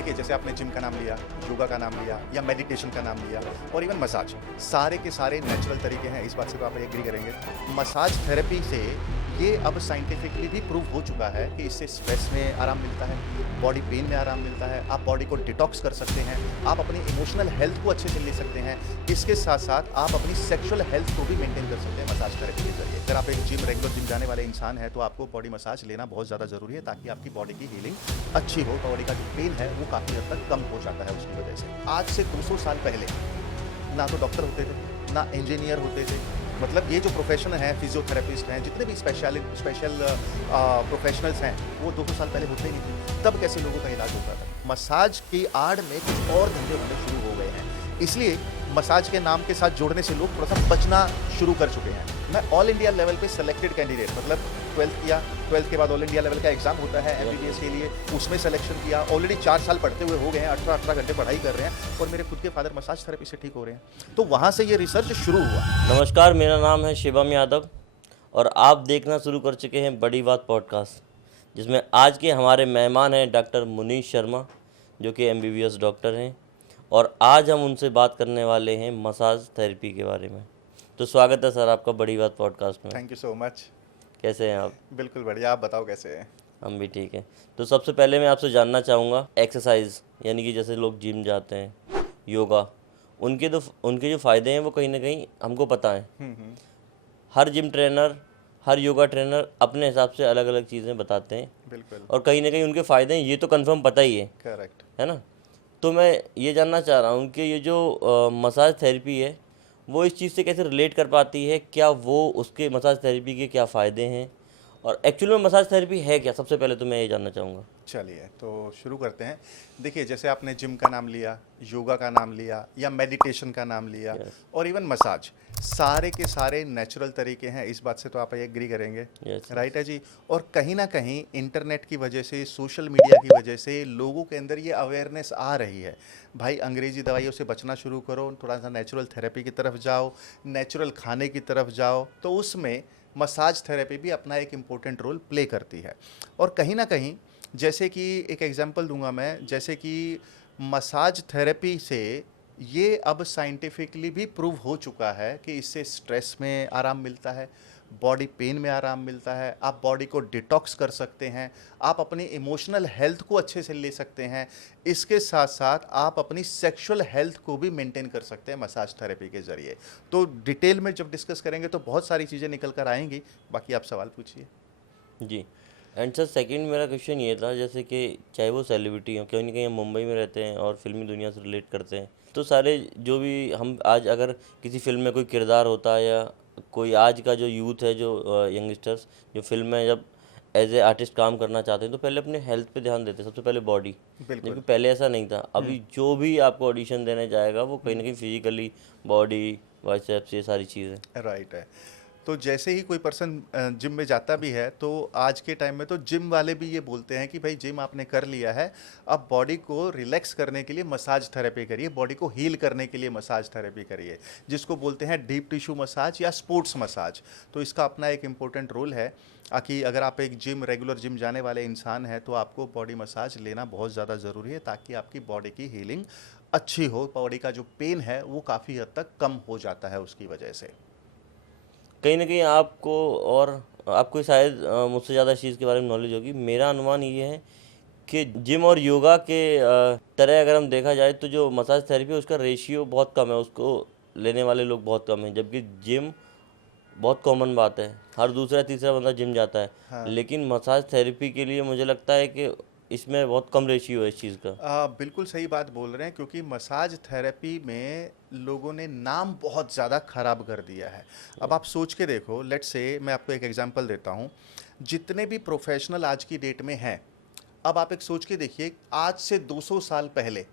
देखिए जैसे आपने जिम का नाम लिया, योगा का नाम लिया या मेडिटेशन का नाम लिया और इवन मसाज, सारे के सारे नेचुरल तरीके हैं। इस बात से तो आप एग्री करेंगे। मसाज थेरेपी से ये अब साइंटिफिकली भी प्रूव हो चुका है कि इससे स्ट्रेस में आराम मिलता है, बॉडी पेन में आराम मिलता है, आप बॉडी को डिटॉक्स कर सकते हैं, आप अपनी इमोशनल हेल्थ को अच्छे से ले सकते हैं। इसके साथ साथ आप अपनी सेक्सुअल हेल्थ को भी मेंटेन कर सकते हैं मसाज थेरेपी के जरिए। अगर आप एक रेगुलर जिम जाने वाले इंसान हैं तो आपको बॉडी मसाज लेना बहुत ज़्यादा ज़रूरी है ताकि आपकी बॉडी की हीलिंग अच्छी हो, बॉडी का जो पेन है वो काफ़ी हद तक कम हो जाता है उसकी वजह से। आज से 200 साल पहले ना तो डॉक्टर होते थे, ना इंजीनियर होते थे। मतलब ये जो प्रोफेशन है, फिजियोथेरेपिस्ट हैं, जितने भी स्पेशल प्रोफेशनल्स हैं, वो 200 साल पहले होते ही नहीं थे। तब कैसे लोगों का इलाज होता था? मसाज की आड़ में कुछ और धंधे होने शुरू हो गए हैं, इसलिए मसाज के नाम के साथ जोड़ने से लोग थोड़ा सा बचना शुरू कर चुके हैं। मैं ऑल इंडिया लेवल पे सेलेक्टेड कैंडिडेट, मतलब 12th किया, 12th के बाद ऑल इंडिया लेवल का एग्जाम होता है एमबीबीएस के लिए, उसमें सिलेक्शन किया। ऑलरेडी 4 साल पढ़ते हुए हो गए हैं, 18 घंटे पढ़ाई कर रहे हैं और मेरे खुद के फादर मसाज थेरेपी से ठीक हो रहे हैं। तो वहाँ से ये रिसर्च शुरू हुआ। नमस्कार, मेरा नाम है शिवम यादव और आप देखना शुरू कर चुके हैं बड़ी बात पॉडकास्ट, जिसमें आज के हमारे मेहमान हैं डॉक्टर मुनीश शर्मा, जो कि एमबीबीएस डॉक्टर हैं, और आज हम उनसे बात करने वाले हैं मसाज थेरेपी के बारे में। तो स्वागत है सर आपका बड़ी बात पॉडकास्ट में। Thank you so much. कैसे हैं आप? बिल्कुल बढ़िया, आप बताओ कैसे हैं? हम भी ठीक हैं। तो सबसे पहले मैं आपसे जानना चाहूँगा, एक्सरसाइज यानी कि जैसे लोग जिम जाते हैं, योगा, उनके जो फ़ायदे हैं वो कहीं ना कहीं हमको पता है। हर जिम ट्रेनर, हर योगा ट्रेनर अपने हिसाब से अलग अलग चीज़ें बताते हैं। बिल्कुल। और कहीं ना कहीं उनके फ़ायदे हैं, ये तो कंफर्म पता ही है। करेक्ट है ना? तो मैं ये जानना चाह रहा हूँ कि ये जो मसाज थेरेपी है वो इस चीज़ से कैसे रिलेट कर पाती है, क्या वो उसके मसाज थेरेपी के क्या फ़ायदे हैं, और एक्चुअल में मसाज थेरेपी है क्या? सबसे पहले तो मैं ये जानना चाहूँगा। चलिए तो शुरू करते हैं। देखिए जैसे आपने जिम का नाम लिया, योगा का नाम लिया या मेडिटेशन का नाम लिया और इवन मसाज, सारे के सारे नेचुरल तरीके हैं। इस बात से तो आप एग्री करेंगे। राइट है जी। और कहीं ना कहीं इंटरनेट की वजह से, सोशल मीडिया की वजह से लोगों के अंदर ये अवेयरनेस आ रही है, भाई अंग्रेजी दवाइयों से बचना शुरू करो, थोड़ा सा नेचुरल थेरेपी की तरफ जाओ, नेचुरल खाने की तरफ जाओ। तो उसमें मसाज थेरेपी भी अपना एक इम्पोर्टेंट रोल प्ले करती है। और कहीं ना कहीं, जैसे कि एक एग्जांपल दूंगा मैं, जैसे कि मसाज थेरेपी से ये अब साइंटिफिकली भी प्रूव हो चुका है कि इससे स्ट्रेस में आराम मिलता है, बॉडी पेन में आराम मिलता है, आप बॉडी को डिटॉक्स कर सकते हैं, आप अपनी इमोशनल हेल्थ को अच्छे से ले सकते हैं। इसके साथ साथ आप अपनी सेक्सुअल हेल्थ को भी मेंटेन कर सकते हैं मसाज थेरेपी के ज़रिए। तो डिटेल में जब डिस्कस करेंगे तो बहुत सारी चीज़ें निकल कर आएंगी। बाकी आप सवाल पूछिए। जी। एंड सर, सेकंड मेरा क्वेश्चन ये था, जैसे कि चाहे वो सेलिब्रिटी हो, कहीं ना कहीं हम मुंबई में रहते हैं और फिल्मी दुनिया से रिलेट करते हैं, तो सारे जो भी हम आज अगर किसी फिल्म में कोई किरदार होता है या कोई आज का जो यूथ है, जो यंगस्टर्स जो फिल्म में जब एज ए आर्टिस्ट काम करना चाहते हैं तो पहले अपने हेल्थ पे ध्यान देते हैं, सबसे पहले बॉडी। बिल्कुल। जबकि पहले ऐसा नहीं था। अभी जो भी आपको ऑडिशन देने जाएगा वो कहीं ना कहीं फिजिकली, बॉडी, बाइसेप्स, ये सारी चीज़ें। राइट है। तो जैसे ही कोई पर्सन जिम में जाता भी है तो आज के टाइम में तो जिम वाले भी ये बोलते हैं कि भाई जिम आपने कर लिया है, अब बॉडी को रिलैक्स करने के लिए मसाज थेरेपी करिए, बॉडी को हील करने के लिए मसाज थेरेपी करिए, जिसको बोलते हैं डीप टिश्यू मसाज या स्पोर्ट्स मसाज। तो इसका अपना एक इम्पोर्टेंट रोल है कि अगर आप एक रेगुलर जिम जाने वाले इंसान हैं तो आपको बॉडी मसाज लेना बहुत ज़्यादा ज़रूरी है ताकि आपकी बॉडी की हीलिंग अच्छी हो, बॉडी का जो पेन है वो काफ़ी हद तक कम हो जाता है उसकी वजह से। कहीं ना कहीं आपको, और आपको शायद मुझसे ज़्यादा इस चीज़ के बारे में नॉलेज होगी। मेरा अनुमान ये है कि जिम और योगा के तरह अगर हम देखा जाए तो जो मसाज थेरेपी है उसका रेशियो बहुत कम है, उसको लेने वाले लोग बहुत कम हैं। जबकि जिम बहुत कॉमन बात है, हर दूसरा तीसरा बंदा जिम जाता है। हाँ। लेकिन मसाज थेरेपी के लिए मुझे लगता है कि इसमें बहुत कम रेशियो है इस चीज़ का। बिल्कुल सही बात बोल रहे हैं, क्योंकि मसाज थेरेपी में लोगों ने नाम बहुत ज़्यादा ख़राब कर दिया है। अब आप सोच के देखो, लेट्स से मैं आपको एक एग्जांपल देता हूँ। जितने भी प्रोफेशनल आज की डेट में हैं, अब आप एक सोच के देखिए, आज से 200 साल पहले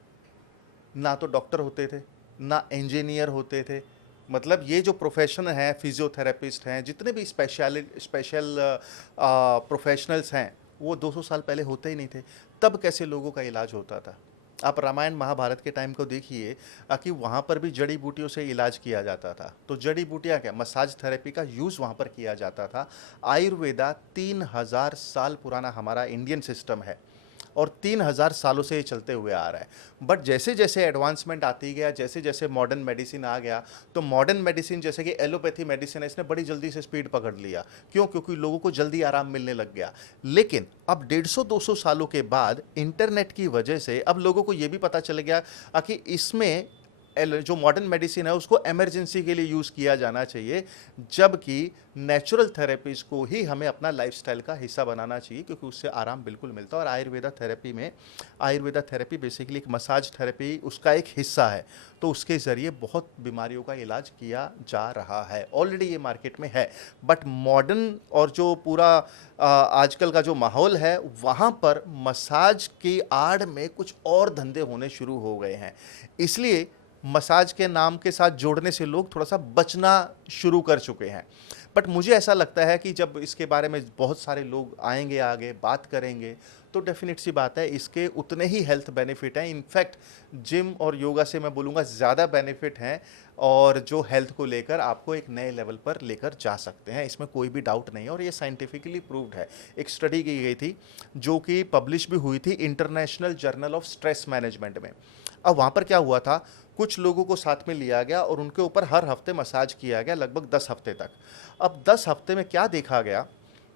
ना तो डॉक्टर होते थे, ना इंजीनियर होते थे। मतलब ये जो प्रोफेशन है, फिजियोथेरेपिस्ट हैं, जितने भी स्पेशल प्रोफेशनल्स हैं, वो 200 साल पहले होते ही नहीं थे। तब कैसे लोगों का इलाज होता था? आप रामायण महाभारत के टाइम को देखिए कि वहाँ पर भी जड़ी बूटियों से इलाज किया जाता था। तो जड़ी बूटियाँ क्या, मसाज थेरेपी का यूज़ वहाँ पर किया जाता था। आयुर्वेदा 3000 साल पुराना हमारा इंडियन सिस्टम है और 3000 सालों से ये चलते हुए आ रहा है। बट जैसे जैसे एडवांसमेंट आती गया, जैसे जैसे मॉडर्न मेडिसिन आ गया, तो मॉडर्न मेडिसिन जैसे कि एलोपैथी मेडिसिन है, इसने बड़ी जल्दी से स्पीड पकड़ लिया। क्यों? क्योंकि लोगों को जल्दी आराम मिलने लग गया। लेकिन अब 150-200 सालों के बाद इंटरनेट की वजह से अब लोगों को ये भी पता चल गया कि इसमें जो मॉडर्न मेडिसिन है उसको इमरजेंसी के लिए यूज़ किया जाना चाहिए, जबकि नेचुरल थेरेपीज को ही हमें अपना लाइफस्टाइल का हिस्सा बनाना चाहिए, क्योंकि उससे आराम बिल्कुल मिलता है। और आयुर्वेदा थेरेपी बेसिकली एक मसाज थेरेपी उसका एक हिस्सा है, तो उसके ज़रिए बहुत बीमारियों का इलाज किया जा रहा है। ऑलरेडी ये मार्केट में है। बट मॉडर्न और जो पूरा आजकल का जो माहौल है, वहाँ पर मसाज की आड़ में कुछ और धंधे होने शुरू हो गए हैं। इसलिए मसाज के नाम के साथ जोड़ने से लोग थोड़ा सा बचना शुरू कर चुके हैं। बट मुझे ऐसा लगता है कि जब इसके बारे में बहुत सारे लोग आएंगे, आगे बात करेंगे, तो डेफिनेट सी बात है इसके उतने ही हेल्थ बेनिफिट हैं। इनफैक्ट जिम और योगा से मैं बोलूँगा ज़्यादा बेनिफिट हैं, और जो हेल्थ को लेकर आपको एक नए लेवल पर लेकर जा सकते हैं, इसमें कोई भी डाउट नहीं है। और ये साइंटिफिकली प्रूव्ड है। एक स्टडी की गई थी जो कि पब्लिश भी हुई थी international journal of stress management में। अब वहाँ पर क्या हुआ था, कुछ लोगों को साथ में लिया गया और उनके ऊपर हर हफ्ते मसाज किया गया, लगभग 10 हफ्ते तक। अब 10 हफ्ते में क्या देखा गया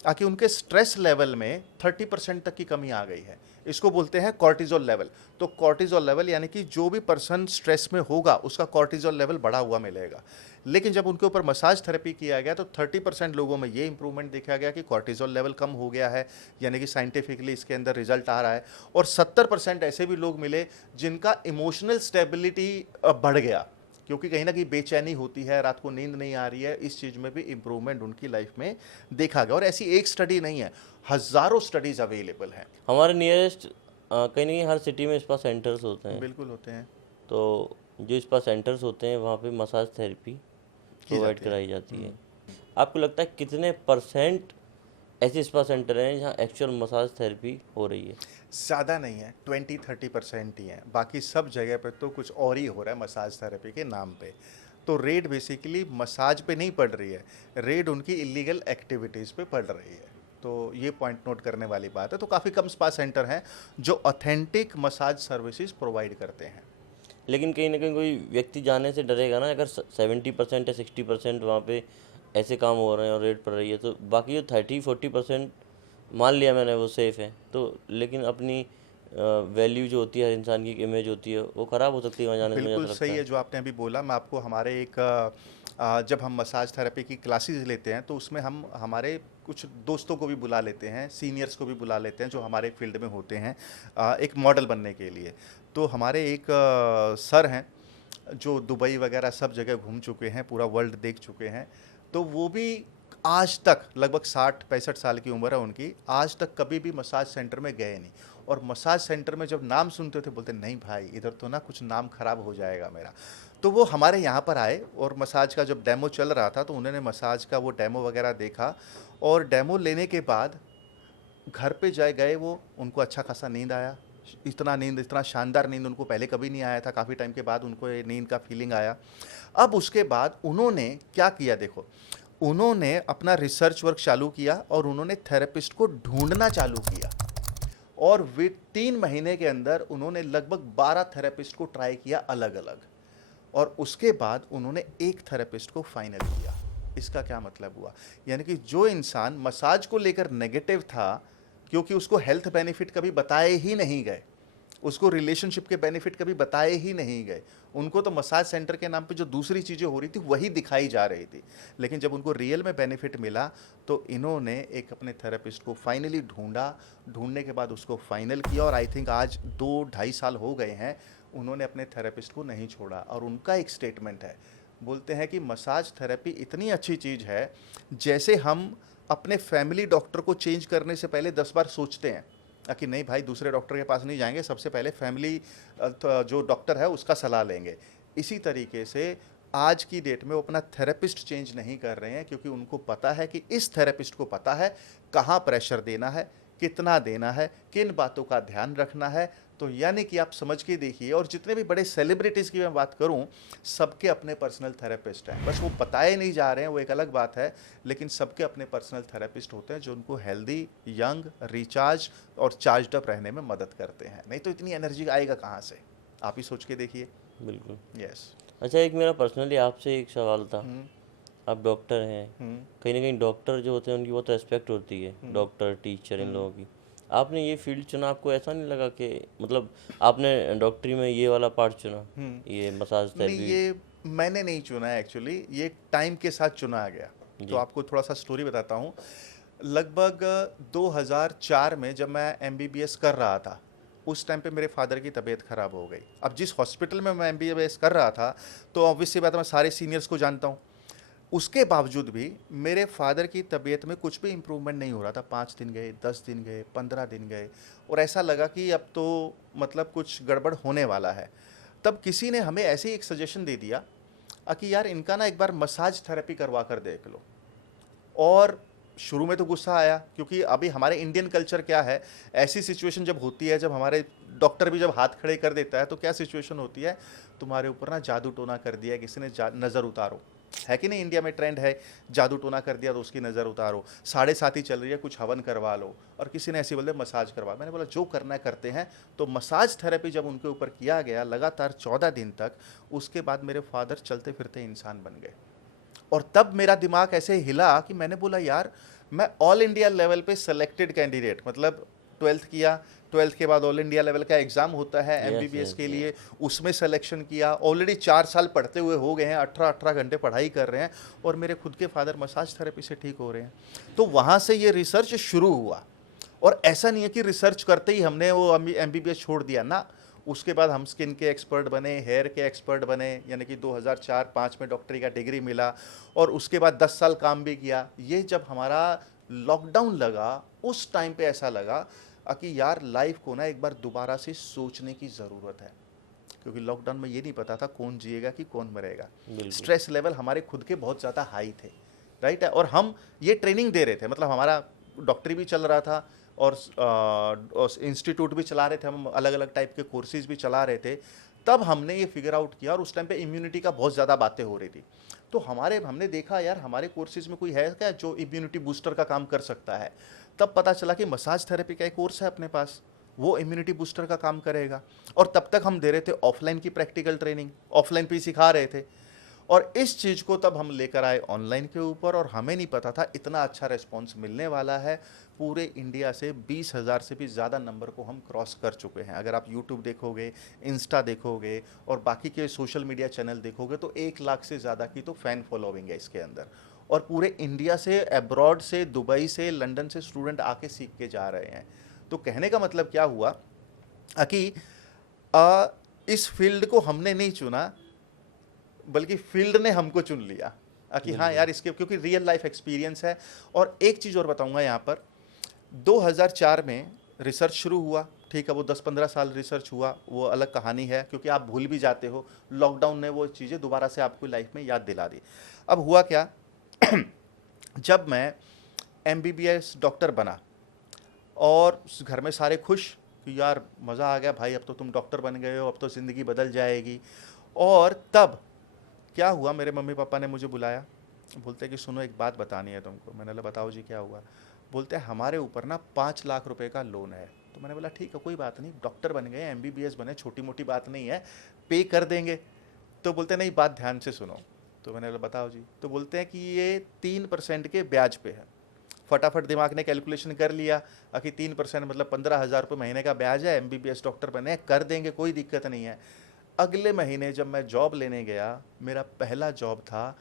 कि उनके स्ट्रेस लेवल में 30% तक की कमी आ गई है। इसको बोलते हैं कॉर्टिजोल लेवल। तो कॉर्टिजोल लेवल यानी कि जो भी पर्सन स्ट्रेस में होगा उसका कॉर्टिजोल लेवल बढ़ा हुआ मिलेगा। लेकिन जब उनके ऊपर मसाज थेरेपी किया गया तो 30% लोगों में ये इंप्रूवमेंट देखा गया कि कॉर्टिजोल लेवल कम हो गया है, यानी कि साइंटिफिकली इसके अंदर रिजल्ट आ रहा है। और 70% ऐसे भी लोग मिले जिनका इमोशनल स्टेबिलिटी बढ़ गया, क्योंकि कहीं ना कहीं बेचैनी होती है, रात को नींद नहीं आ रही है, इस चीज़ में भी इम्प्रूवमेंट उनकी लाइफ में देखा गया। और ऐसी एक स्टडी नहीं है, हज़ारों स्टडीज़ अवेलेबल हैं। हमारे नियरेस्ट कहीं ना कहीं हर सिटी में स्पा सेंटर्स होते हैं। बिल्कुल होते हैं। तो जो स्पा सेंटर्स होते हैं वहाँ पे मसाज थेरेपी प्रोवाइड जाती है। कराई जाती है। आपको लगता है कितने परसेंट ऐसे स्पा सेंटर हैं जहाँ एक्चुअल मसाज थेरेपी हो रही है? ज़्यादा नहीं है, 20-30% ही हैं। बाकी सब जगह पे तो कुछ और ही हो रहा है मसाज थेरेपी के नाम पे। तो रेड बेसिकली मसाज पे नहीं पड़ रही है, रेड उनकी इलीगल एक्टिविटीज़ पे पड़ रही है। तो ये पॉइंट नोट करने वाली बात है। तो काफ़ी कम स्पा सेंटर हैं जो ऑथेंटिक मसाज सर्विसेज प्रोवाइड करते हैं। लेकिन कहीं ना कहीं कोई व्यक्ति जाने से डरेगा ना, अगर 70% या 60% वहाँ पे ऐसे काम हो रहे हैं और रेट पड़ रही है, तो बाकी जो 30-40% मान लिया मैंने वो सेफ़ है, तो लेकिन अपनी वैल्यू जो होती है, हर इंसान की एक इमेज होती है, वो ख़राब हो सकती है वहाँ जाने से, मुझे बिल्कुल ऐसा लगता सही है है। जो आपने अभी बोला। मैं आपको हमारे एक जब हम मसाज थेरेपी की क्लासेस लेते हैं तो उसमें हम हमारे कुछ दोस्तों को भी बुला लेते हैं, सीनियर्स को भी बुला लेते हैं जो हमारे फील्ड में होते हैं, एक मॉडल बनने के लिए। तो हमारे एक सर हैं जो दुबई वगैरह सब जगह घूम चुके हैं, पूरा वर्ल्ड देख चुके हैं। तो वो भी आज तक लगभग 60-65 साल की उम्र है उनकी, आज तक कभी भी मसाज सेंटर में गए नहीं। और मसाज सेंटर में जब नाम सुनते थे बोलते नहीं भाई इधर तो ना कुछ नाम खराब हो जाएगा मेरा। तो वो हमारे यहाँ पर आए और मसाज का जब डेमो चल रहा था तो उन्होंने मसाज का वो डेमो वगैरह देखा, और डेमो लेने के बाद घर पे जाए गए वो, उनको अच्छा खासा नींद आया। इतना शानदार नींद उनको पहले कभी नहीं आया था। काफ़ी टाइम के बाद उनको ये नींद का फीलिंग आया। अब उसके बाद उन्होंने क्या किया देखो, उन्होंने अपना रिसर्च वर्क चालू किया और उन्होंने थेरेपिस्ट को ढूंढना चालू किया। और विद 3 महीने के अंदर उन्होंने लगभग 12 थेरेपिस्ट को ट्राई किया अलग अलग, और उसके बाद उन्होंने एक थेरेपिस्ट को फाइनल किया। इसका क्या मतलब हुआ, यानी कि जो इंसान मसाज को लेकर नेगेटिव था, क्योंकि उसको हेल्थ बेनिफिट कभी बताए ही नहीं गए, उसको रिलेशनशिप के बेनिफिट कभी बताए ही नहीं गए, उनको तो मसाज सेंटर के नाम पे जो दूसरी चीज़ें हो रही थी वही दिखाई जा रही थी। लेकिन जब उनको रियल में बेनिफिट मिला तो इन्होंने एक अपने थेरेपिस्ट को फाइनली ढूंढा, ढूंढने के बाद उसको फाइनल किया, और आई थिंक आज 2-2.5 साल हो गए हैं उन्होंने अपने थेरेपिस्ट को नहीं छोड़ा। और उनका एक स्टेटमेंट है, बोलते हैं कि मसाज थेरेपी इतनी अच्छी चीज़ है जैसे हम अपने फैमिली डॉक्टर को चेंज करने से पहले 10 बार सोचते हैं कि नहीं भाई दूसरे डॉक्टर के पास नहीं जाएंगे, सबसे पहले फैमिली जो डॉक्टर है उसका सलाह लेंगे। इसी तरीके से आज की डेट में वो अपना थेरेपिस्ट चेंज नहीं कर रहे हैं, क्योंकि उनको पता है कि इस थेरेपिस्ट को पता है कहाँ प्रेशर देना है, कितना देना है, किन बातों का ध्यान रखना है। तो यानी कि आप समझ के देखिए, और जितने भी बड़े सेलिब्रिटीज़ की मैं बात करूं, सबके अपने पर्सनल थेरेपिस्ट हैं, बस वो बताए नहीं जा रहे हैं, वो एक अलग बात है। लेकिन सबके अपने पर्सनल थेरेपिस्ट होते हैं जो उनको हेल्दी, यंग, रिचार्ज और चार्जड अप रहने में मदद करते हैं। नहीं तो इतनी एनर्जी आएगा कहाँ से, आप ही सोच के देखिए। बिल्कुल। यस। अच्छा, एक मेरा पर्सनली आपसे एक सवाल था। आप डॉक्टर हैं, कहीं ना कहीं डॉक्टर जो होते हैं उनकी बहुत रेस्पेक्ट होती है, डॉक्टर, टीचर, इन लोगों की। आपने ये फील्ड चुना, आपको ऐसा नहीं लगा कि मतलब आपने डॉक्टरी में ये वाला पार्ट चुना, ये मसाज नहीं, थेरेपी? ये मैंने नहीं चुना है एक्चुअली, ये टाइम के साथ चुना गया। तो जी। आपको थोड़ा सा स्टोरी बताता हूँ। लगभग 2004 में जब मैं एमबीबीएस कर रहा था, उस टाइम पे मेरे फादर की तबीयत ख़राब हो गई। अब जिस हॉस्पिटल में मैं एमबीबीएस कर रहा था, तो ऑब्वियस सी बात है, मैं सारे सीनियर्स को जानता हूँ। उसके बावजूद भी मेरे फादर की तबीयत में कुछ भी इम्प्रूवमेंट नहीं हो रहा था। 5 दिन गए, 10 दिन गए, 15 दिन गए, और ऐसा लगा कि अब तो मतलब कुछ गड़बड़ होने वाला है। तब किसी ने हमें ऐसे ही एक सजेशन दे दिया कि यार इनका ना एक बार मसाज थेरेपी करवा कर देख लो। और शुरू में तो गुस्सा आया, क्योंकि अभी हमारे इंडियन कल्चर क्या है, ऐसी सिचुएशन जब होती है, जब हमारे डॉक्टर भी जब हाथ खड़े कर देता है, तो क्या सिचुएशन होती है, तुम्हारे ऊपर ना जादू टोना कर दिया किसी ने, नज़र उतारो। है कि नहीं, इंडिया में ट्रेंड है, जादू टोना कर दिया तो उसकी नज़र उतारो, 7:30 चल रही है, कुछ हवन करवा लो। और किसी ने ऐसे बोले मसाज करवा। मैंने बोला जो करना है करते हैं। तो मसाज थेरेपी जब उनके ऊपर किया गया लगातार 14 दिन तक, उसके बाद मेरे फादर चलते फिरते इंसान बन गए। और तब मेरा दिमाग ऐसे हिला कि मैंने बोला यार, मैं ऑल इंडिया लेवल पे सेलेक्टेड कैंडिडेट, मतलब 12th किया, 12th के बाद ऑल इंडिया लेवल का एग्ज़ाम होता है यस, एमबीबीएस यस, के यस। लिए, उसमें सिलेक्शन किया। ऑलरेडी 4 साल पढ़ते हुए हो गए हैं, 18-18 घंटे पढ़ाई कर रहे हैं, और मेरे खुद के फादर मसाज थेरेपी से ठीक हो रहे हैं। तो वहाँ से ये रिसर्च शुरू हुआ। और ऐसा नहीं है कि रिसर्च करते ही हमने वो एमबीबीएस छोड़ दिया ना। उसके बाद हम स्किन के एक्सपर्ट बने, हेयर के एक्सपर्ट बने, यानी कि 2004-5 में डॉक्टरी का डिग्री मिला, और उसके बाद 10 साल काम भी किया। ये जब हमारा लॉकडाउन लगा, उस टाइम पे ऐसा लगा कि यार लाइफ को ना एक बार दोबारा से सोचने की ज़रूरत है, क्योंकि लॉकडाउन में ये नहीं पता था कौन जिएगा कि कौन मरेगा। बिल्कुल। स्ट्रेस लेवल हमारे खुद के बहुत ज़्यादा हाई थे, राइट है। और हम ये ट्रेनिंग दे रहे थे, मतलब हमारा डॉक्टरी भी चल रहा था, और इंस्टीट्यूट भी चला रहे थे, हम अलग अलग टाइप के कोर्सेज भी चला रहे थे। तब हमने ये फिगर आउट किया, और उस टाइम पे इम्यूनिटी का बहुत ज़्यादा बातें हो रही थी। तो हमने देखा यार हमारे कोर्सेज में कोई है क्या जो इम्यूनिटी बूस्टर का काम कर सकता है। तब पता चला कि मसाज थेरेपी का एक कोर्स है अपने पास, वो इम्यूनिटी बूस्टर का काम करेगा। और तब तक हम दे रहे थे ऑफलाइन की प्रैक्टिकल ट्रेनिंग, ऑफलाइन पे ही सिखा रहे थे। और इस चीज़ को तब हम लेकर आए ऑनलाइन के ऊपर, और हमें नहीं पता था इतना अच्छा रिस्पॉन्स मिलने वाला है। पूरे इंडिया से 20,000 से भी ज़्यादा नंबर को हम क्रॉस कर चुके हैं। अगर आप यूट्यूब देखोगे, इंस्टा देखोगे, और बाकी के सोशल मीडिया चैनल देखोगे, तो 1 लाख से ज़्यादा की तो फ़ैन फॉलोइंग है इसके अंदर। और पूरे इंडिया से, अब्रॉड से, दुबई से, लंदन से स्टूडेंट आके सीख के जा रहे हैं। तो कहने का मतलब क्या हुआ कि इस फील्ड को हमने नहीं चुना, बल्कि फील्ड ने हमको चुन लिया कि हाँ यार इसके, क्योंकि रियल लाइफ एक्सपीरियंस है। और एक चीज़ और बताऊंगा यहाँ पर, 2004 में रिसर्च शुरू हुआ, ठीक है, वो 10-15 साल रिसर्च हुआ, वो अलग कहानी है, क्योंकि आप भूल भी जाते हो। लॉकडाउन ने वो चीज़ें दोबारा से आपको लाइफ में याद दिला दी। अब हुआ क्या जब मैं एमबीबीएस डॉक्टर बना, और घर में सारे खुश कि यार मज़ा आ गया भाई, अब तो तुम डॉक्टर बन गए हो, अब तो ज़िंदगी बदल जाएगी। और तब क्या हुआ, मेरे मम्मी पापा ने मुझे बुलाया, बोलते कि सुनो एक बात बतानी है तुमको। मैंने बोला बताओ जी क्या हुआ। बोलते हैं हमारे ऊपर ना 5 लाख रुपए का लोन है। तो मैंने बोला ठीक है कोई बात नहीं, डॉक्टर बन गए, एमबीबीएस बने, छोटी मोटी बात नहीं है, पे कर देंगे। तो बोलते नहीं बात ध्यान से सुनो। तो मैंने बोला बताओ जी। तो बोलते हैं कि ये 3% के ब्याज पे है। फटाफट दिमाग ने कैलकुलेशन कर लिया कि 3% मतलब 15,000 रुपये महीने का ब्याज है, एमबीबीएस डॉक्टर बने, कर देंगे, कोई दिक्कत नहीं है। अगले महीने जब मैं जॉब लेने गया, मेरा पहला जॉब था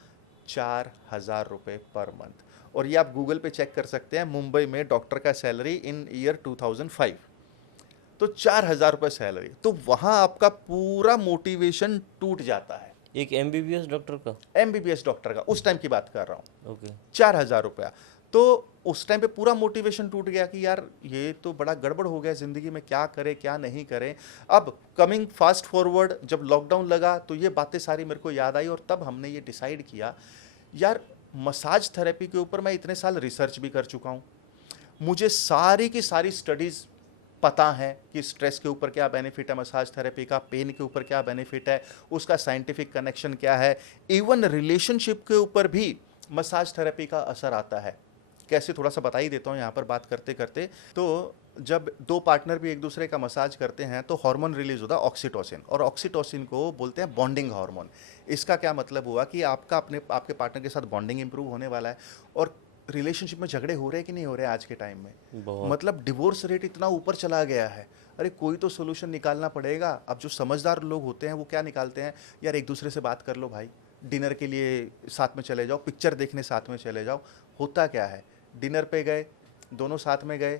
4,000 रुपये पर मंथ। और ये आप गूगल पे चेक कर सकते हैं, मुंबई में डॉक्टर का सैलरी इन ईयर 2005, तो 4,000 रुपये सैलरी। तो वहाँ आपका पूरा मोटिवेशन टूट जाता है। एक एमबीबीएस डॉक्टर का? एमबीबीएस डॉक्टर का, उस टाइम की बात कर रहा हूँ। ओके। 4,000 रुपया। तो उस टाइम पे पूरा मोटिवेशन टूट गया कि यार ये तो बड़ा गड़बड़ हो गया ज़िंदगी में, क्या करें क्या नहीं करें। अब कमिंग फास्ट फॉरवर्ड, जब लॉकडाउन लगा तो ये बातें सारी मेरे को याद आई, और तब हमने ये डिसाइड किया यार मसाज थेरेपी के ऊपर मैं इतने साल रिसर्च भी कर चुका हूँ, मुझे सारी की सारी स्टडीज़ पता है कि स्ट्रेस के ऊपर क्या बेनिफिट है मसाज थेरेपी का, पेन के ऊपर क्या बेनिफिट है, उसका साइंटिफिक कनेक्शन क्या है, इवन रिलेशनशिप के ऊपर भी मसाज थेरेपी का असर आता है। कैसे, थोड़ा सा बता ही देता हूँ यहाँ पर बात करते करते। तो जब दो पार्टनर भी एक दूसरे का मसाज करते हैं तो हार्मोन रिलीज होता है ऑक्सीटोसिन, और ऑक्सीटोसिन को बोलते हैं बॉन्डिंग हार्मोन। इसका क्या मतलब हुआ कि आपका आपके पार्टनर के साथ बॉन्डिंग इंप्रूव होने वाला है। और रिलेशनशिप में झगड़े हो रहे हैं कि नहीं हो रहे हैं आज के टाइम में? बहुत। मतलब डिवोर्स रेट इतना ऊपर चला गया है। अरे कोई तो सोल्यूशन निकालना पड़ेगा। अब जो समझदार लोग होते हैं वो क्या निकालते हैं, यार एक दूसरे से बात कर लो भाई, डिनर के लिए साथ में चले जाओ, पिक्चर देखने साथ में चले जाओ। होता क्या है, डिनर पे गए, दोनों साथ में गए,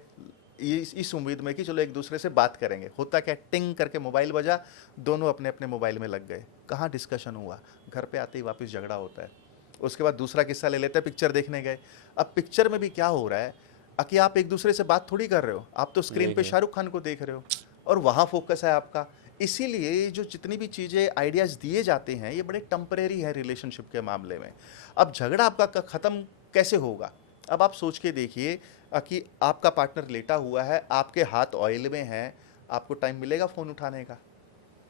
इस उम्मीद में कि चलो एक दूसरे से बात करेंगे। होता क्या, टिंग करके मोबाइल बजा, दोनों अपने अपने मोबाइल में लग गए। कहाँ डिस्कशन हुआ, घर पे आते ही वापस झगड़ा होता है। उसके बाद दूसरा किस्सा ले लेते हैं, पिक्चर देखने गए। अब पिक्चर में भी क्या हो रहा है कि आप एक दूसरे से बात थोड़ी कर रहे हो, आप तो स्क्रीन पे देखिए। शाहरुख खान को देख रहे हो और वहाँ फोकस है आपका। इसीलिए जो जितनी भी चीज़ें आइडियाज़ दिए जाते हैं ये बड़े टेम्परेरी हैं रिलेशनशिप के मामले में। अब झगड़ा आपका ख़त्म कैसे होगा? अब आप सोच के देखिए कि आपका पार्टनर लेटा हुआ है, आपके हाथ ऑयल में हैं, आपको टाइम मिलेगा फ़ोन उठाने का,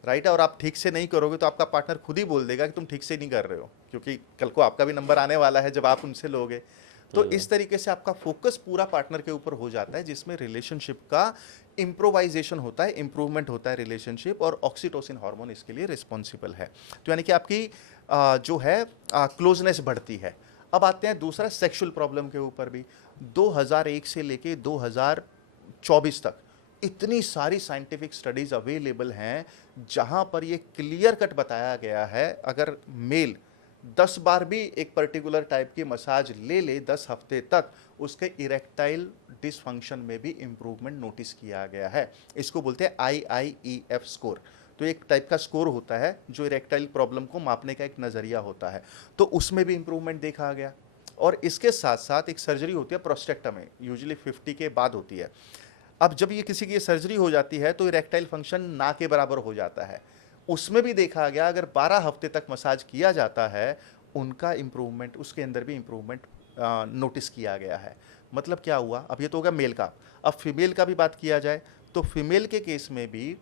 राइट है? और आप ठीक से नहीं करोगे तो आपका पार्टनर खुद ही बोल देगा कि तुम ठीक से नहीं कर रहे हो, क्योंकि कल को आपका भी नंबर आने वाला है जब आप उनसे लोगे। तो सही इस बात। तरीके से आपका फोकस पूरा पार्टनर के ऊपर हो जाता है, जिसमें रिलेशनशिप का इम्प्रोवाइजेशन होता है, इम्प्रूवमेंट होता है रिलेशनशिप, और ऑक्सीटोसिन हार्मोन इसके लिए रिस्पॉन्सिबल है। तो यानी कि आपकी जो है क्लोजनेस बढ़ती है। अब आते हैं दूसरा सेक्सुअल प्रॉब्लम के ऊपर भी। 2001 से लेके 2024 तक इतनी सारी साइंटिफिक स्टडीज अवेलेबल हैं जहां पर ये क्लियर कट बताया गया है, अगर मेल 10 बार भी एक पर्टिकुलर टाइप की मसाज ले ले 10 हफ्ते तक, उसके इरेक्टाइल डिसफंक्शन में भी इंप्रूवमेंट नोटिस किया गया है। इसको बोलते हैं IIEF स्कोर। तो एक टाइप का स्कोर होता है जो इरेक्टाइल प्रॉब्लम को मापने का एक नज़रिया होता है, तो उसमें भी इंप्रूवमेंट देखा गया। और इसके साथ साथ एक सर्जरी होती है प्रोस्टेक्टमी, यूजुअली 50 के बाद होती है। अब जब ये किसी की सर्जरी हो जाती है तो इरेक्टाइल फंक्शन ना के बराबर हो जाता है। उसमें भी देखा गया अगर 12 हफ्ते तक मसाज किया जाता है, उनका इम्प्रूवमेंट, उसके अंदर भी इम्प्रूवमेंट नोटिस किया गया है। मतलब क्या हुआ, अब ये तो होगा मेल का। अब फीमेल का भी बात किया जाए तो फीमेल के केस में भी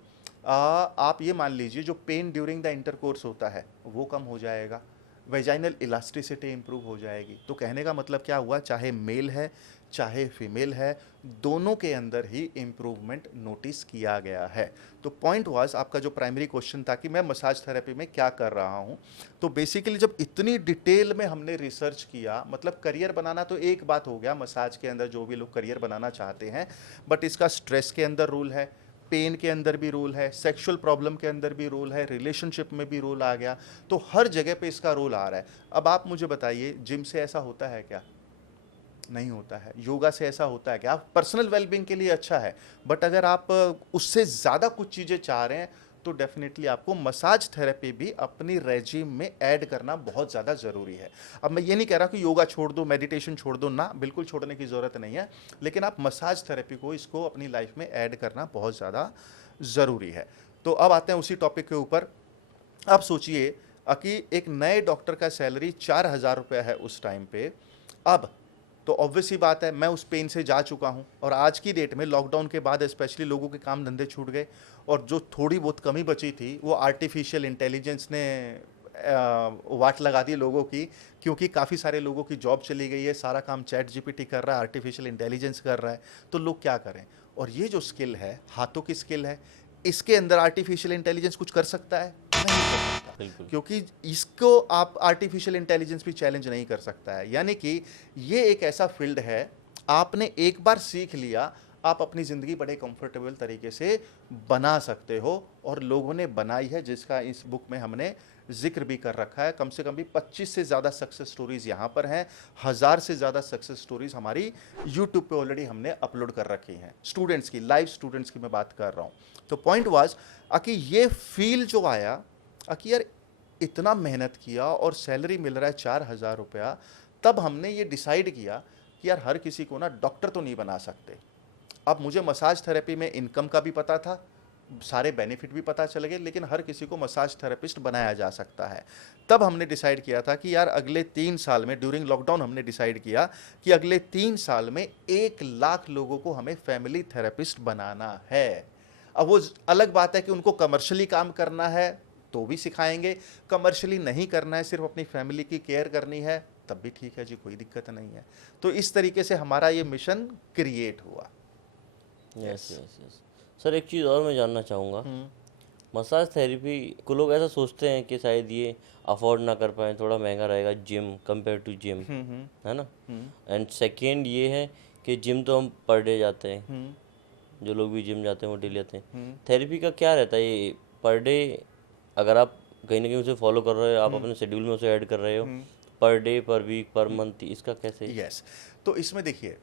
आप ये मान लीजिए जो पेन ड्यूरिंग द इंटरकोर्स होता है वो कम हो जाएगा, वेजाइनल इलास्टिसिटी इंप्रूव हो जाएगी। तो कहने का मतलब क्या हुआ, चाहे मेल है चाहे फीमेल है, दोनों के अंदर ही इम्प्रूवमेंट नोटिस किया गया है। तो पॉइंट वाज, आपका जो प्राइमरी क्वेश्चन था कि मैं मसाज थेरेपी में क्या कर रहा हूं, तो बेसिकली जब इतनी डिटेल में हमने रिसर्च किया, मतलब करियर बनाना तो एक बात हो गया, मसाज के अंदर जो भी लोग करियर बनाना चाहते हैं, बट इसका स्ट्रेस के अंदर रूल है, पेन के अंदर भी रोल है, सेक्सुअल प्रॉब्लम के अंदर भी रोल है, रिलेशनशिप में भी रोल आ गया, तो हर जगह पे इसका रोल आ रहा है। अब आप मुझे बताइए, जिम से ऐसा होता है क्या? नहीं होता है। योगा से ऐसा होता है कि आप पर्सनल वेलबींग के लिए अच्छा है, बट अगर आप उससे ज़्यादा कुछ चीज़ें चाह रहे हैं तो डेफिनेटली आपको मसाज थेरेपी भी अपनी रेजिम में ऐड करना बहुत ज़्यादा ज़रूरी है। अब मैं ये नहीं कह रहा कि योगा छोड़ दो, मेडिटेशन छोड़ दो, ना, बिल्कुल छोड़ने की ज़रूरत नहीं है, लेकिन आप मसाज थेरेपी को, इसको अपनी लाइफ में ऐड करना बहुत ज़्यादा ज़रूरी है। तो अब आते हैं उसी टॉपिक के ऊपर। आप सोचिए कि एक नए डॉक्टर का सैलरी 4,000 रुपये है उस टाइम पे। अब तो ऑब्वियस ही बात है, मैं उस पेन से जा चुका हूं, और आज की डेट में लॉकडाउन के बाद स्पेशली लोगों के काम धंधे छूट गए, और जो थोड़ी बहुत कमी बची थी वो आर्टिफिशियल इंटेलिजेंस ने वाट लगा दी लोगों की, क्योंकि काफ़ी सारे लोगों की जॉब चली गई है, सारा काम चैट जीपीटी कर रहा है, आर्टिफिशियल इंटेलिजेंस कर रहा है, तो लोग क्या करें? और ये जो स्किल है, हाथों की स्किल है, इसके अंदर आर्टिफिशियल इंटेलिजेंस कुछ कर सकता है? नहीं कर सकता, बिल्कुल। क्योंकि इसको आप आर्टिफिशियल इंटेलिजेंस भी चैलेंज नहीं कर सकता है। यानी कि ये एक ऐसा फील्ड है, आपने एक बार सीख लिया, आप अपनी ज़िंदगी बड़े कंफर्टेबल तरीके से बना सकते हो, और लोगों ने बनाई है, जिसका इस बुक में हमने जिक्र भी कर रखा है। कम से कम भी 25 से ज़्यादा सक्सेस स्टोरीज़ यहाँ पर हैं, 1000 से ज़्यादा सक्सेस स्टोरीज़ हमारी यूट्यूब पे ऑलरेडी हमने अपलोड कर रखी हैं, स्टूडेंट्स की, लाइव स्टूडेंट्स की मैं बात कर रहा हूँ। तो पॉइंट वाज कि ये फील जो आया कि यार इतना मेहनत किया और सैलरी मिल रहा है 4,000 रुपया, तब हमने ये डिसाइड किया कि यार हर किसी को ना डॉक्टर तो नहीं बना सकते। अब मुझे मसाज थेरेपी में इनकम का भी पता था, सारे बेनिफिट भी पता चल गए, लेकिन हर किसी को मसाज थेरेपिस्ट बनाया जा सकता है। तब हमने डिसाइड किया था कि यार अगले 3 साल में, ड्यूरिंग लॉकडाउन हमने डिसाइड किया कि अगले 3 साल में 1 लाख लोगों को हमें फैमिली थेरेपिस्ट बनाना है। अब वो अलग बात है कि उनको कमर्शियली काम करना है तो भी सिखाएंगे, कमर्शियली नहीं करना है, सिर्फ अपनी फैमिली की केयर करनी है, तब भी ठीक है जी, कोई दिक्कत नहीं है। तो इस तरीके से हमारा ये मिशन क्रिएट हुआ। Yes yes yes. सर एक चीज़ और मैं जानना चाहूँगा, हम्म मसाज थेरेपी को लोग ऐसा सोचते हैं कि शायद ये अफोर्ड ना कर पाएँ, थोड़ा महंगा रहेगा जिम कंपेयर टू जिम, हम्म है ना। हम्म एंड सेकेंड ये है कि जिम तो हम पर डे जाते हैं, हम्म जो लोग भी जिम जाते हैं वो डेली जाते हैं। हम्म थेरेपी का क्या रहता है ये पर डे, अगर आप कहीं ना कहीं उसे फॉलो कर रहे हो, आप अपने शेड्यूल में उसे ऐड कर रहे हो, पर डे पर वीक पर मंथ, इसका कैसे? यस। तो इसमें देखिए,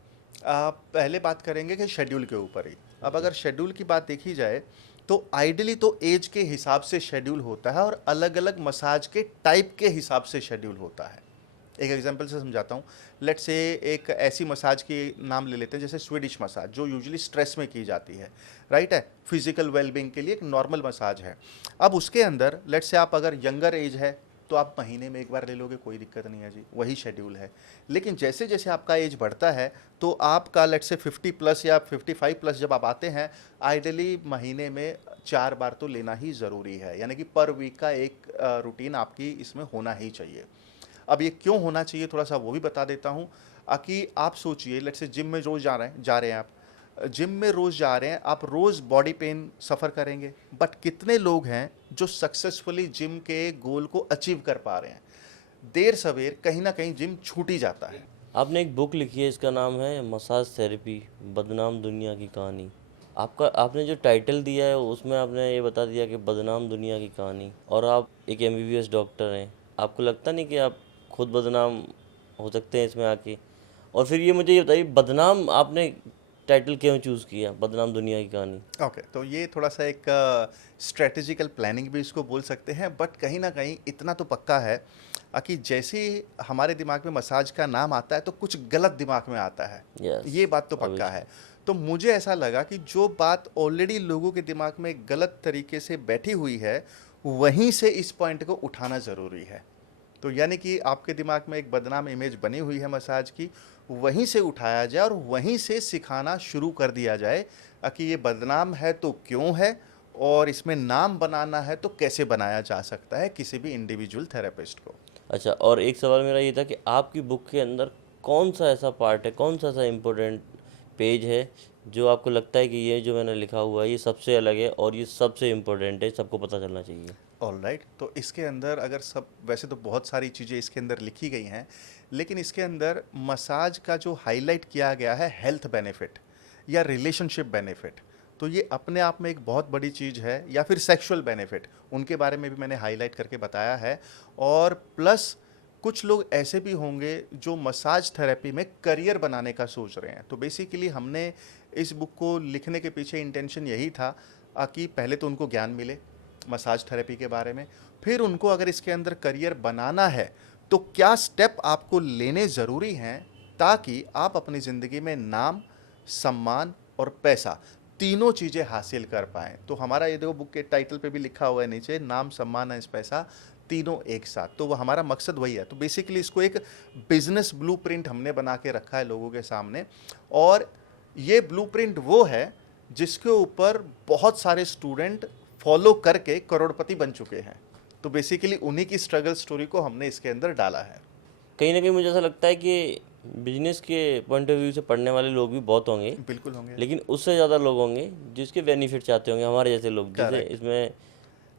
आप पहले बात करेंगे कि शेड्यूल के ऊपर ही। अब अगर शेड्यूल की बात देखी जाए तो आइडियली तो एज के हिसाब से शेड्यूल होता है और अलग अलग मसाज के टाइप के हिसाब से शेड्यूल होता है। एक एग्जांपल से समझाता हूँ। लेट्स से एक ऐसी मसाज की नाम ले लेते हैं जैसे स्वीडिश मसाज, जो यूजुअली स्ट्रेस में की जाती है, राइट है, फिजिकल वेलबींग के लिए एक नॉर्मल मसाज है। अब उसके अंदर लेट्स से आप अगर यंगर एज है तो आप महीने में एक बार ले लोगे, कोई दिक्कत नहीं है जी, वही शेड्यूल है। लेकिन जैसे जैसे आपका एज बढ़ता है तो आपका लेट्स से 50 प्लस या 55 प्लस जब आप आते हैं, आइडियली महीने में 4 बार तो लेना ही ज़रूरी है, यानी कि पर वीक का एक रूटीन आपकी इसमें होना ही चाहिए। अब ये क्यों होना चाहिए थोड़ा सा वो भी बता देता हूँ। कि आप सोचिए, लेट्स से जिम में रोज़ जा रहे हैं आप, जिम में रोज़ जा रहे हैं आप, रोज़ बॉडी पेन सफ़र करेंगे, बट कितने लोग हैं जो सक्सेसफुली जिम के गोल को अचीव कर पा रहे हैं? देर सवेर कहीं ना कहीं जिम छूट ही जाता है। आपने एक बुक लिखी है, इसका नाम है मसाज थेरेपी, बदनाम दुनिया की कहानी। आपने जो टाइटल दिया है उसमें आपने ये बता दिया कि बदनाम दुनिया की कहानी, और आप एक एमबीबीएस डॉक्टर हैं। आपको लगता नहीं कि आप खुद बदनाम हो सकते हैं इसमें आके? और फिर ये मुझे ये बताइए, बदनाम आपने टाइटल क्यों चूज़ किया, बदनाम दुनिया की कहानी? ओके, तो ये थोड़ा सा एक स्ट्रेटेजिकल प्लानिंग भी इसको बोल सकते हैं, बट कहीं ना कहीं इतना तो पक्का है कि जैसे ही हमारे दिमाग में मसाज का नाम आता है तो कुछ गलत दिमाग में आता है। यस, ये बात तो पक्का है। तो मुझे ऐसा लगा कि जो बात ऑलरेडी लोगों के दिमाग में गलत तरीके से बैठी हुई है, वहीं से इस पॉइंट को उठाना ज़रूरी है। तो यानी कि आपके दिमाग में एक बदनाम इमेज बनी हुई है मसाज की, वहीं से उठाया जाए और वहीं से सिखाना शुरू कर दिया जाए कि ये बदनाम है तो क्यों है, और इसमें नाम बनाना है तो कैसे बनाया जा सकता है किसी भी इंडिविजुअल थेरेपिस्ट को। अच्छा, और एक सवाल मेरा ये था कि आपकी बुक के अंदर कौन सा ऐसा पार्ट है, कौन सा ऐसा इम्पोर्टेंट पेज है जो आपको लगता है कि ये जो मैंने लिखा हुआ है ये सबसे अलग है और ये सबसे इम्पोर्टेंट है, सबको पता चलना चाहिए? ऑल राइट, तो इसके अंदर अगर सब, वैसे तो बहुत सारी चीज़ें इसके अंदर लिखी गई हैं, लेकिन इसके अंदर मसाज का जो हाईलाइट किया गया है हेल्थ बेनिफिट या रिलेशनशिप बेनिफिट, तो ये अपने आप में एक बहुत बड़ी चीज़ है, या फिर सेक्सुअल बेनिफिट, उनके बारे में भी मैंने हाईलाइट करके बताया है। और प्लस कुछ लोग ऐसे भी होंगे जो मसाज थेरेपी में करियर बनाने का सोच रहे हैं। तो बेसिकली हमने इस बुक को लिखने के पीछे इंटेंशन यही था कि पहले तो उनको ज्ञान मिले मसाज थेरेपी के बारे में, फिर उनको अगर इसके अंदर करियर बनाना है तो क्या स्टेप आपको लेने ज़रूरी हैं ताकि आप अपनी ज़िंदगी में नाम, सम्मान और पैसा, तीनों चीज़ें हासिल कर पाएँ। तो हमारा ये देखो, बुक के टाइटल पे भी लिखा हुआ है नीचे, नाम, सम्मान एंड पैसा तीनों एक साथ, तो वो हमारा मकसद वही है। तो बेसिकली इसको एक बिजनेस ब्लूप्रिंट हमने बना के रखा है लोगों के सामने, और ये ब्लूप्रिंट वो है जिसके ऊपर बहुत सारे स्टूडेंट फॉलो करके करोड़पति बन चुके हैं। तो बेसिकली उन्हीं की स्ट्रगल स्टोरी को हमने इसके अंदर डाला है। कहीं ना कहीं मुझे ऐसा लगता है कि बिजनेस के पॉइंट ऑफ व्यू से पढ़ने वाले लोग भी बहुत होंगे, बिल्कुल होंगे। लेकिन उससे ज़्यादा लोग होंगे जिसके बेनिफिट चाहते होंगे, हमारे जैसे लोग जिसे Correct. इसमें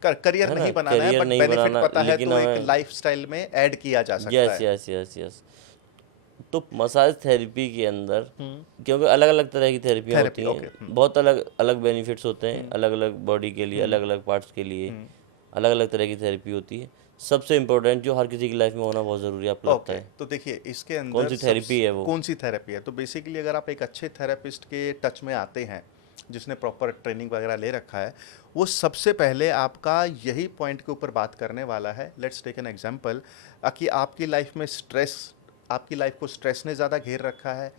करियर है ना नहीं बनाना है, करियर बट नहीं बेनिफिट बनाना, पता है लेकिन तो एक हमें लाइफस्टाइल में ऐड किया जा सकता यस है। Yes yes yes. तो मसाज थेरेपी के अंदर, हम्म क्योंकि अलग अलग तरह की थेरेपियाँ थेरेपी, होती ओके। हैं, बहुत अलग अलग बेनिफिट्स होते हैं, अलग अलग बॉडी के लिए, अलग अलग पार्ट्स के लिए अलग अलग तरह की थेरेपी होती है। सबसे इम्पोर्टेंट जो हर किसी की लाइफ में होना बहुत ज़रूरी है, आपको लगता ओके, है? तो देखिए इसके कौन अंदर सी थेरेपी है वो? कौन सी थेरेपी है, तो बेसिकली अगर आप एक अच्छे थेरेपिस्ट के टच में आते हैं जिसने प्रॉपर ट्रेनिंग वगैरह ले रखा है, वो सबसे पहले आपका यही पॉइंट के ऊपर बात करने वाला है। लेट्स टेक एन एग्जांपल कि आपकी लाइफ में स्ट्रेस, आपकी लाइफ को स्ट्रेस ने ज़्यादा घेर रखा है,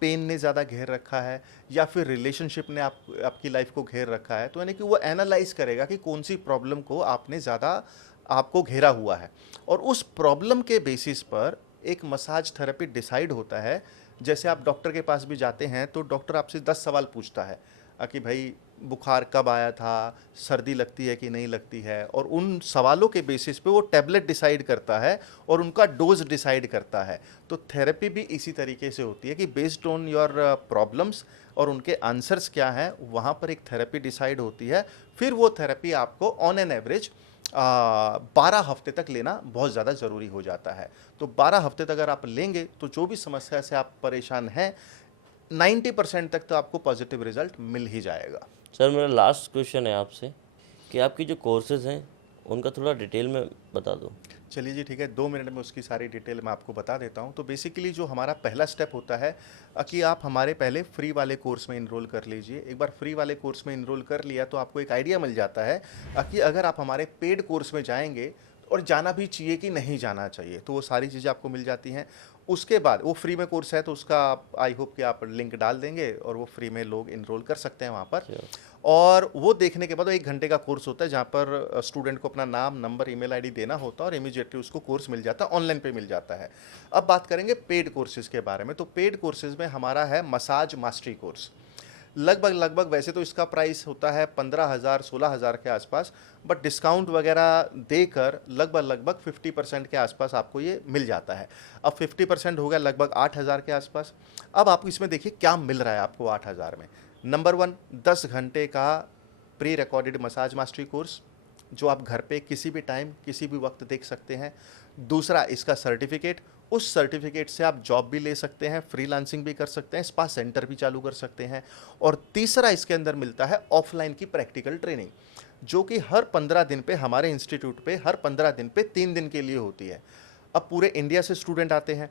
पेन ने ज़्यादा घेर रखा है या फिर रिलेशनशिप ने आपकी लाइफ को घेर रखा है, तो यानी कि वो एनालाइज करेगा कि कौन सी प्रॉब्लम को आपने ज़्यादा आपको घेरा हुआ है, और उस प्रॉब्लम के बेसिस पर एक मसाज थेरेपी डिसाइड होता है। जैसे आप डॉक्टर के पास भी जाते हैं तो डॉक्टर आपसे 10 सवाल पूछता है कि भाई बुखार कब आया था, सर्दी लगती है कि नहीं लगती है, और उन सवालों के बेसिस पे वो टैबलेट डिसाइड करता है और उनका डोज डिसाइड करता है। तो थेरेपी भी इसी तरीके से होती है कि बेस्ड ऑन योर प्रॉब्लम्स और उनके आंसर्स क्या हैं, वहाँ पर एक थेरेपी डिसाइड होती है। फिर वो थेरेपी आपको ऑन एन एवरेज 12 हफ्ते तक लेना बहुत ज़्यादा ज़रूरी हो जाता है। तो 12 हफ्ते तक अगर आप लेंगे तो जो भी समस्या से आप परेशान हैं, 90% तक तो आपको पॉजिटिव रिजल्ट मिल ही जाएगा। सर मेरा लास्ट क्वेश्चन है आपसे कि आपकी जो कोर्सेज हैं उनका थोड़ा डिटेल में बता दो। चलिए जी, ठीक है, 2 मिनट में उसकी सारी डिटेल मैं आपको बता देता हूँ। तो बेसिकली जो हमारा पहला स्टेप होता है कि आप हमारे पहले फ्री वाले कोर्स में इनरोल कर लीजिए। एक बार फ्री वाले कोर्स में इनरोल कर लिया तो आपको एक आइडिया मिल जाता है कि अगर आप हमारे पेड कोर्स में जाएंगे और जाना भी चाहिए कि नहीं जाना चाहिए, तो वो सारी चीज़ें आपको मिल जाती हैं। उसके बाद वो फ्री में कोर्स है तो उसका आई होप कि आप लिंक डाल देंगे और वो फ्री में लोग इनरोल कर सकते हैं वहाँ पर। और वो देखने के बाद वो 1 घंटे का कोर्स होता है जहाँ पर स्टूडेंट को अपना नाम, नंबर, ईमेल आईडी देना होता है और इमीडिएटली उसको कोर्स मिल जाता है, ऑनलाइन पे मिल जाता है। अब बात करेंगे पेड कोर्सेज के बारे में। तो पेड कोर्सेज में हमारा है मसाज मास्टरी कोर्स। लगभग वैसे तो इसका प्राइस होता है 15,000 16,000 के आसपास, बट डिस्काउंट वगैरह देकर लगभग 50% के आसपास आपको ये मिल जाता है। अब 50% हो गया लगभग 8,000 के आसपास। अब आप इसमें देखिए क्या मिल रहा है आपको 8,000 में। नंबर 1, 10 घंटे का pre recorded massage mastery course जो आप घर पे किसी भी टाइम किसी भी वक्त देख सकते हैं। दूसरा, इसका सर्टिफिकेट, उस सर्टिफिकेट से आप जॉब भी ले सकते हैं, फ्रीलांसिंग भी कर सकते हैं, स्पा सेंटर भी चालू कर सकते हैं। और तीसरा, इसके अंदर मिलता है ऑफलाइन की प्रैक्टिकल ट्रेनिंग जो कि हर 15 दिन पे हमारे इंस्टीट्यूट पे हर 15 दिन पे 3 दिन के लिए होती है। अब पूरे इंडिया से स्टूडेंट आते हैं,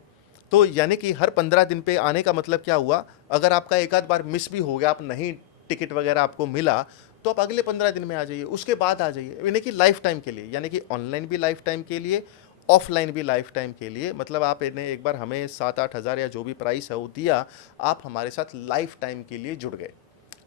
तो यानी कि हर 15 दिन पे आने का मतलब क्या हुआ, अगर आपका एक आध बार मिस भी हो गया, आप नहीं टिकट वगैरह आपको मिला, तो आप अगले 15 दिन में आ जाइए, उसके बाद आ जाइए, यानी कि लाइफ टाइम के लिए, यानी कि ऑनलाइन भी लाइफ टाइम के लिए, ऑफलाइन भी लाइफ टाइम के लिए। मतलब आप इन्हें एक बार हमें 7-8 हज़ार या जो भी प्राइस है वो दिया, आप हमारे साथ लाइफ टाइम के लिए जुड़ गए।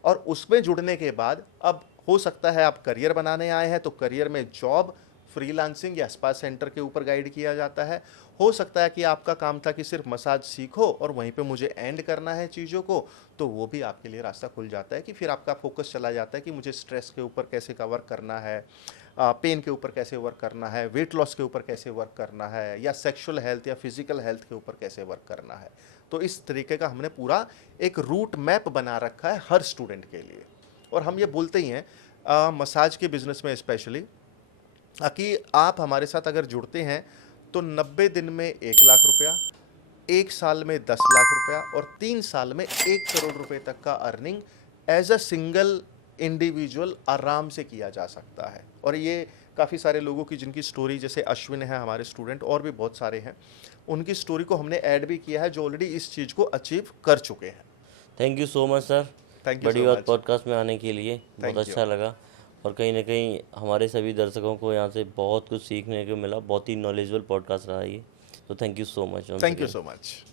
और उसमें जुड़ने के बाद अब हो सकता है आप करियर बनाने आए हैं तो करियर में जॉब, फ्रीलांसिंग या स्पा सेंटर के ऊपर गाइड किया जाता है। हो सकता है कि आपका काम था कि सिर्फ मसाज सीखो और वहीं पे मुझे एंड करना है चीज़ों को, तो वो भी आपके लिए रास्ता खुल जाता है कि फिर आपका फोकस चला जाता है कि मुझे स्ट्रेस के ऊपर कैसे का वर्क करना है, पेन के ऊपर कैसे वर्क करना है, वेट लॉस के ऊपर कैसे वर्क करना है, या सेक्सुअल हेल्थ या फिजिकल हेल्थ के ऊपर कैसे वर्क करना है। तो इस तरीके का हमने पूरा एक रूट मैप बना रखा है हर स्टूडेंट के लिए। और हम ये बोलते ही हैं मसाज के बिजनेस में स्पेशली कि आप हमारे साथ अगर जुड़ते हैं तो 90 दिन में 1 लाख रुपया, 1 साल में 10 लाख रुपया और 3 साल में 1 करोड़ रुपए तक का earning as a single individual आराम से किया जा सकता है। और ये काफ़ी सारे लोगों की जिनकी स्टोरी, जैसे अश्विन है हमारे स्टूडेंट, और भी बहुत सारे हैं, उनकी स्टोरी को हमने ऐड भी किया है जो ऑलरेडी इस चीज़ को अचीव कर चुके हैं। Thank you so much sir, thank you बड़ी सो बात मच। पॉडकास्ट में आने के लिए, बहुत Thank अच्छा लगा। और कहीं ना कहीं हमारे सभी दर्शकों को यहाँ से बहुत कुछ सीखने को मिला, बहुत ही नॉलेजेबल पॉडकास्ट रहा ये। तो thank you so much. Thank you so much.